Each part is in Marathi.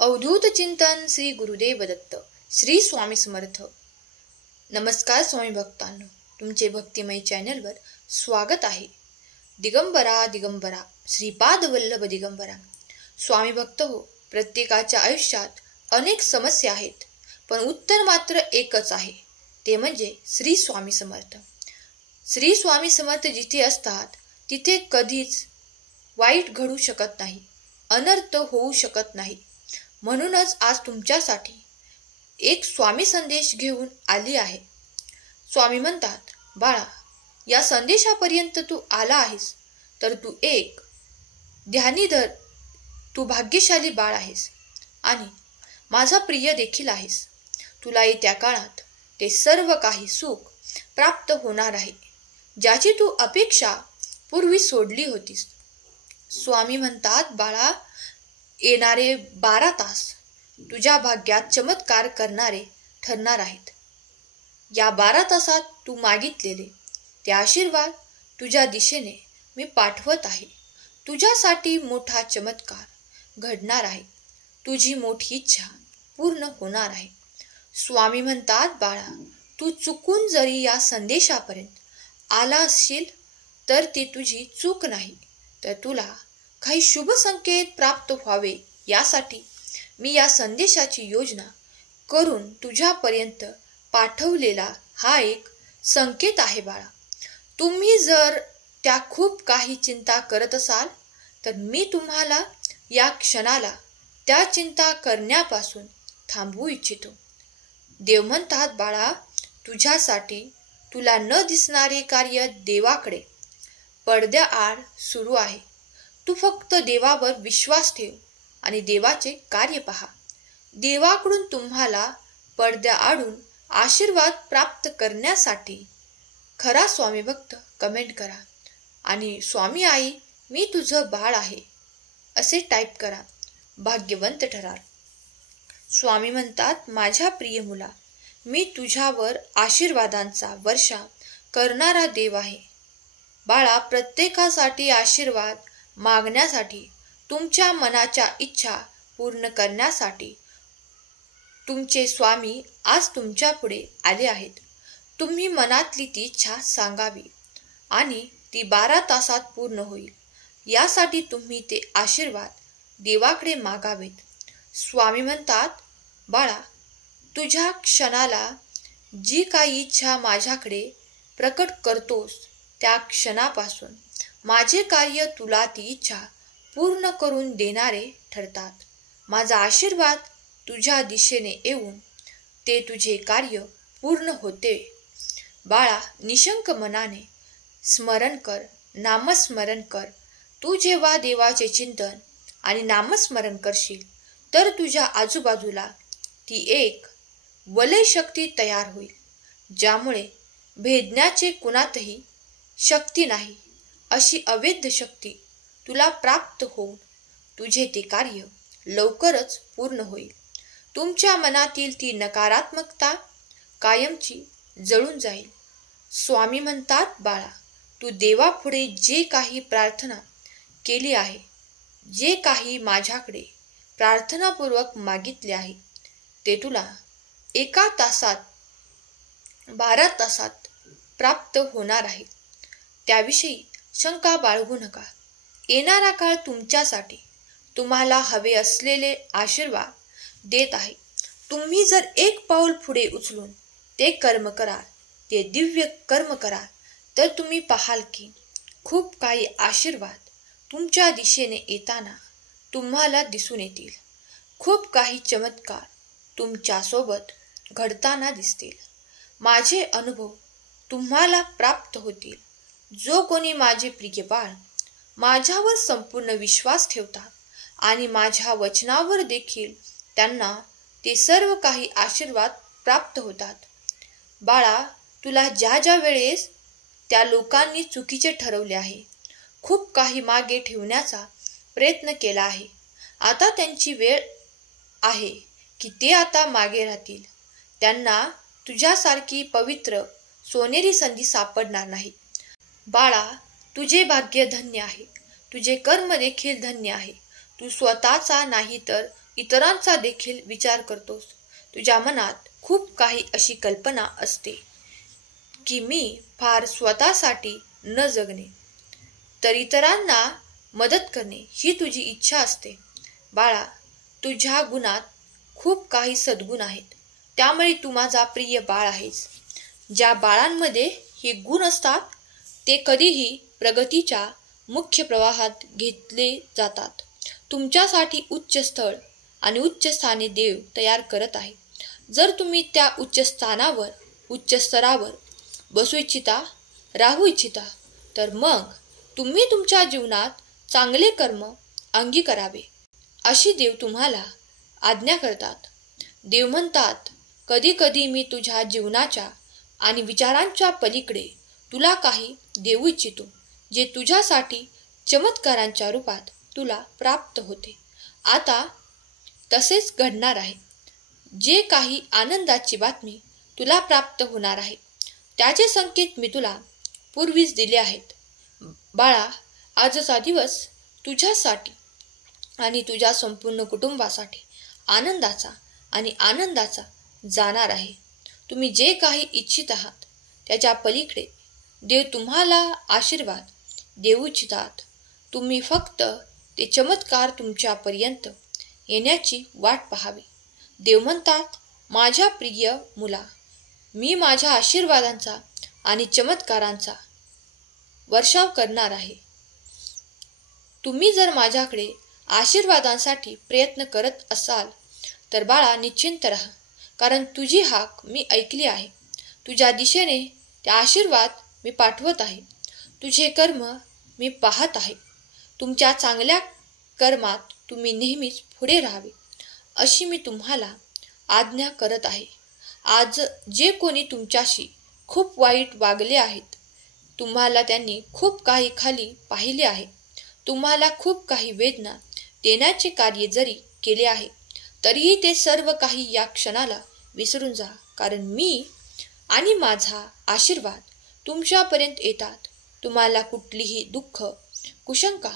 अवधूत चिंतन श्री गुरुदेव दत्त श्री स्वामी समर्थ. नमस्कार स्वामी भक्तांनो, तुमचे भक्तिमय चॅनलवर स्वागत आहे. दिगंबरा दिगंबरा श्रीपाद वल्लभ दिगंबरा. स्वामी भक्त हो, प्रत्येकाच्या आयुष्यात अनेक समस्या आहेत, पण उत्तर मात्र एकच आहे, ते म्हणजे श्री स्वामी समर्थ. श्री स्वामी समर्थ जिथे असतात तिथे कधीच वाईट घडू शकत नाही, अनर्थ होऊ शकत नाही. म्हणूनच आज तुमच्यासाठी एक स्वामी संदेश घेऊन आली आहे. स्वामी म्हणतात, बाळा, या संदेशापर्यंत तू आला आहेस तर तू एक ध्यानीधर, तू भाग्यशाली बाळ आहेस आणि माझा प्रिय देखील आहेस. तुला येत्या काळात ते सर्व काही सुख प्राप्त होणार आहे, ज्याची तू अपेक्षा पूर्वी सोडली होतीस. स्वामी म्हणतात, बाळा, येणारे 12 तास तुझ्या भाग्यात चमत्कार करणारे ठरणार आहेत. या 12 तासात तू मागितलेले ते आशीर्वाद तुझ्या दिशेने मी पाठवत आहे. तुझ्यासाठी मोठा चमत्कार घडणार आहे. तुझी मोठी इच्छा पूर्ण होणार आहे. स्वामी म्हणतात, बाळा, तू चुकून जरी या संदेशापर्यंत आला असशील तर ती तुझी चूक नाही, तर तुला काही शुभ संकेत प्राप्त व्हावे यासाठी मी या संदेशाची योजना करून तुझ्यापर्यंत पाठवलेला हा एक संकेत आहे. बाळा, तुम्ही जर त्या खूप काही चिंता करत असाल तर मी तुम्हाला या क्षणाला त्या चिंता करण्यापासून थांबवू इच्छितो. देव म्हणतात, बाळा, तुझ्यासाठी तुला न दिसणारे कार्य देवाकडे पडद्याआड सुरू आहे. तू फक्त देवावर विश्वास ठेव आणि देवाचे कार्य पहा. देवाकडून तुम्हाला पडद्याआडून आशीर्वाद प्राप्त करण्यासाठी खरा स्वामी भक्त कमेंट करा आणि स्वामी आई, मी तुझं बाळ आहे असे टाईप करा. भाग्यवंत ठराल. स्वामी म्हणतात, माझ्या प्रिय मुला, मी तुझ्यावर आशीर्वादांचा वर्षाव करणारा देव आहे. बाळा, प्रत्येकासाठी आशीर्वाद मागण्यासाठी, तुमच्या मनाच्या इच्छा पूर्ण करण्यासाठी तुमचे स्वामी आज तुमच्या पुढे आले आहेत. तुम्ही मनातली ती इच्छा सांगावी आणि ती 12 तासात पूर्ण होईल, यासाठी तुम्ही ते आशीर्वाद देवाकडे मागावेत. स्वामी म्हणतात, बाळा, तुझ्या क्षणाला जी काही इच्छा माझ्याकडे प्रकट करतोस त्या क्षणापासून माझे कार्य तुला ती इच्छा पूर्ण करून देणारे ठरतात. माझा आशीर्वाद तुझ्या दिशेने येऊन ते तुझे कार्य पूर्ण होते. बाळा, निशंक मनाने स्मरण कर, नामस्मरण कर. तू जेव्हा देवाचे चिंतन आणि नामस्मरण करशील तर तुझ्या आजूबाजूला ती एक वलय शक्ती तयार होईल, ज्यामुळे भेदण्याचे कुणातही शक्ती नाही अशी अवैध शक्ती तुला प्राप्त होऊन तुझे ते कार्य लवकरच पूर्ण होईल. तुमच्या मनातील ती नकारात्मकता कायमची जळून जाईल. स्वामी म्हणतात, बाळा, तू देवापुढे जे काही प्रार्थना केली आहे, जे काही माझ्याकडे प्रार्थनापूर्वक मागितले आहे, ते तुला 1 तासात 12 तासात प्राप्त होणार आहे. त्याविषयी शंका बाळगू नका. येणारा काळ तुमच्यासाठी तुम्हाला हवे असलेले आशीर्वाद देत आहे. तुम्ही जर एक पाऊल पुढे उचलून ते कर्म कराल, ते दिव्य कर्म कराल, तर तुम्ही पाहाल की खूप काही आशीर्वाद तुमच्या दिशेने येताना तुम्हाला दिसून येतील. खूप काही चमत्कार तुमच्यासोबत घडताना दिसतील. माझे अनुभव तुम्हाला प्राप्त होतील. जो कोणी माझे प्रिय बाळ माझ्यावर संपूर्ण विश्वास ठेवतात आणि माझ्या वचनावर देखील त्यांना ते सर्व काही आशीर्वाद प्राप्त होतात. बाळा, तुला ज्या ज्या वेळेस त्या लोकांनी चुकीचे ठरवले आहे, खूप काही मागे ठेवण्याचा प्रयत्न केला आहे, आता त्यांची वेळ आहे की ते आता मागे राहतील. त्यांना तुझ्यासारखी पवित्र सोनेरी संधी सापडणार नाही. बाळा, तुझे भाग्य धन्य आहे. तुझे कर्म देखील धन्य आहे. तू स्वतःचा नाही तर इतरांचा देखील विचार करतोस. तुझ्या मनात खूप काही अशी कल्पना असते की मी फार स्वतःसाठी न जगणे तर इतरांना मदत करणे ही तुझी इच्छा असते. बाळा, तुझ्या गुणात खूप काही सद्गुण आहेत, त्यामुळे तू माझा प्रिय बाळ आहेस. ज्या बाळांमध्ये हे गुण असतात ते कधीही प्रगतीच्या मुख्य प्रवाहात घेतले जातात. तुमच्यासाठी उच्च स्थळ आणि उच्च स्थाने देव तयार करत आहे. जर तुम्ही त्या उच्च स्थानावर, उच्च स्तरावर बसू इच्छिता, राहू इच्छिता, तर मग तुम्ही तुमच्या जीवनात चांगले कर्म अंगीकारावे अशी देव तुम्हाला आज्ञा करतात. देव म्हणतात, कधी कधी मी तुझ्या जीवनाच्या आणि विचारांच्या पलीकडे तुला काही देऊ इच्छितो, जे तुझ्यासाठी चमत्कारांच्या रूपात तुला प्राप्त होते. आता तसेच घडणार आहे. जे काही आनंदाची बातमी तुला प्राप्त होणार आहे त्याचे संकेत मी तुला पूर्वीच दिले आहेत. बाळा, आजचा दिवस तुझ्यासाठी आणि तुझ्या संपूर्ण कुटुंबासाठी आनंदाचा जाणार आहे. तुम्ही जे काही इच्छित आहात त्याच्या पलीकडे देव तुम्हाला आशीर्वाद देऊ इच्छितात. तुम्ही फक्त ते चमत्कार तुमच्यापर्यंत येण्याची वाट पाहावी. देव म्हणतात, माझ्या प्रिय मुला, मी माझ्या आशीर्वादांचा आणि चमत्कारांचा वर्षाव करणार आहे. तुम्ही जर माझ्याकडे आशीर्वादांसाठी प्रयत्न करत असाल तर बाळा, निश्चिंत राहा, कारण तुझी हाक मी ऐकली आहे. तुझ्या दिशेने ते आशीर्वाद मी पाठवत आहे. तुझे कर्म मी पाहत आहे. तुमच्या चांगल्या कर्मात तुम्ही नेहमीच पुढे राहावे अशी मी तुम्हाला आज्ञा करत आहे. आज जे कोणी तुमच्याशी खूप वाईट वागले आहेत, तुम्हाला त्यांनी खूप काही खाली पाहिले आहे, तुम्हाला खूप काही वेदना देण्याचे कार्य जरी केले आहे, तरीही ते सर्व काही या क्षणाला विसरून जा, कारण मी आणि माझा आशीर्वाद तुमच्यापर्यंत येतात. तुम्हाला कुठलीही दुःख, कुशंका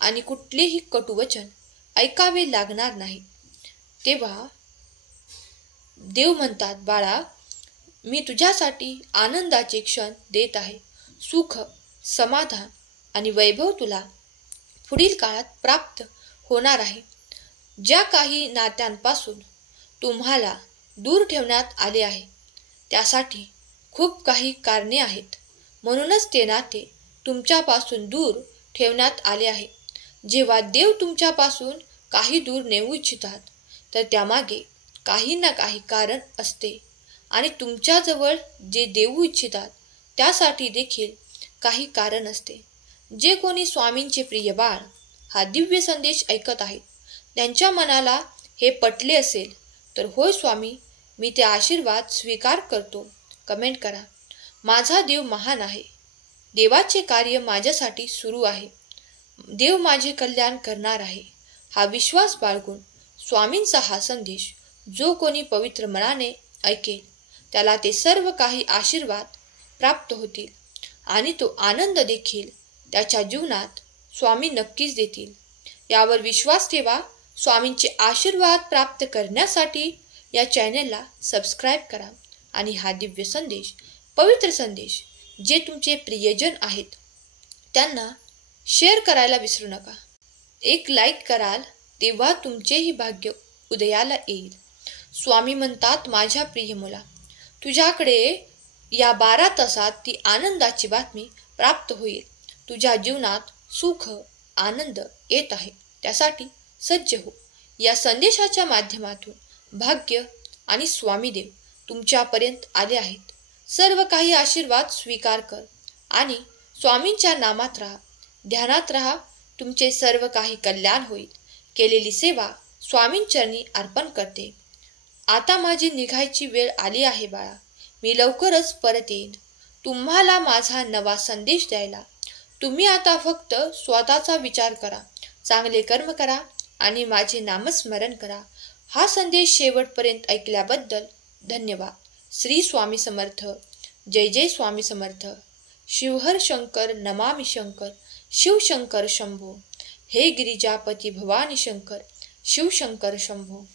आणि कुठलेही कटुवचन ऐकावे लागणार नाही. तेव्हा देव म्हणतात, बाळा, मी तुझ्यासाठी आनंदाचे क्षण देत आहे. सुख, समाधान आणि वैभव तुला पुढील काळात प्राप्त होणार आहे. ज्या काही नात्यांपासून तुम्हाला दूर ठेवण्यात आले आहे त्यासाठी खूप काही कारणे आहेत. म्हणूनच ते नाते तुमच्यापासून दूर ठेवण्यात आले आहे. जेव्हा देव तुमच्यापासून काही दूर नेऊ इच्छितात तर त्यामागे काही ना काही कारण असते आणि तुमच्याजवळ जे देऊ इच्छितात त्यासाठी देखील काही कारण असते. जे कोणी स्वामींचे प्रिय बाळ हा दिव्य संदेश ऐकत आहेत त्यांच्या मनाला हे पटले असेल तर होय स्वामी, मी ते आशीर्वाद स्वीकार करतो कमेंट करा. माझा देव महान आहे. देवाचे कार्य माझ्यासाठी सुरू आहे. देव माझे कल्याण करणार आहे हा विश्वास बाळगून स्वामींचा हा संदेश जो कोणी पवित्र मनाने ऐकेल त्याला ते सर्व काही आशीर्वाद प्राप्त होतील आणि तो आनंद देखील त्याच्या जीवनात स्वामी नक्कीच देतील. यावर विश्वास ठेवा. स्वामींचे आशीर्वाद प्राप्त करण्यासाठी या चॅनेलला सबस्क्राईब करा आणि हा दिव्य संदेश, पवित्र संदेश जे तुमचे प्रियजन आहेत त्यांना शेअर करायला विसरू नका. एक लाईक कराल तेव्हा तुमचेही भाग्य उदयाला येईल. स्वामी म्हणतात, माझ्या प्रिय मुला, तुझ्याकडे या 12 तासात ती आनंदाची बातमी प्राप्त होईल. तुझ्या जीवनात सुख, आनंद येत आहे, त्यासाठी सज्ज हो. या संदेशाच्या माध्यमातून भाग्य आणि स्वामीदेव तुमच्यापर्यंत आले आहेत. सर्व काही आशीर्वाद स्वीकार कर आणि स्वामींच्या नामात राहा, ध्यानात राहा. तुमचे सर्व काही कल्याण होईल. केलेली सेवा स्वामींचरणी अर्पण करते. आता माझी निघायची वेळ आली आहे बाळा. मी लवकरच परत येईन तुम्हाला माझा नवा संदेश द्यायला. तुम्ही आता फक्त स्वतःचा विचार करा, चांगले कर्म करा आणि माझे नामस्मरण करा. हा संदेश शेवटपर्यंत ऐकल्याबद्दल धन्यवाद. श्री स्वामी समर्थ. जय जय स्वामी समर्थ. शिवहर शंकर नमामि शंकर. शिवशंकर शंभो. हे गिरिजापती भवानी शंकर. शिवशंकर शंभो.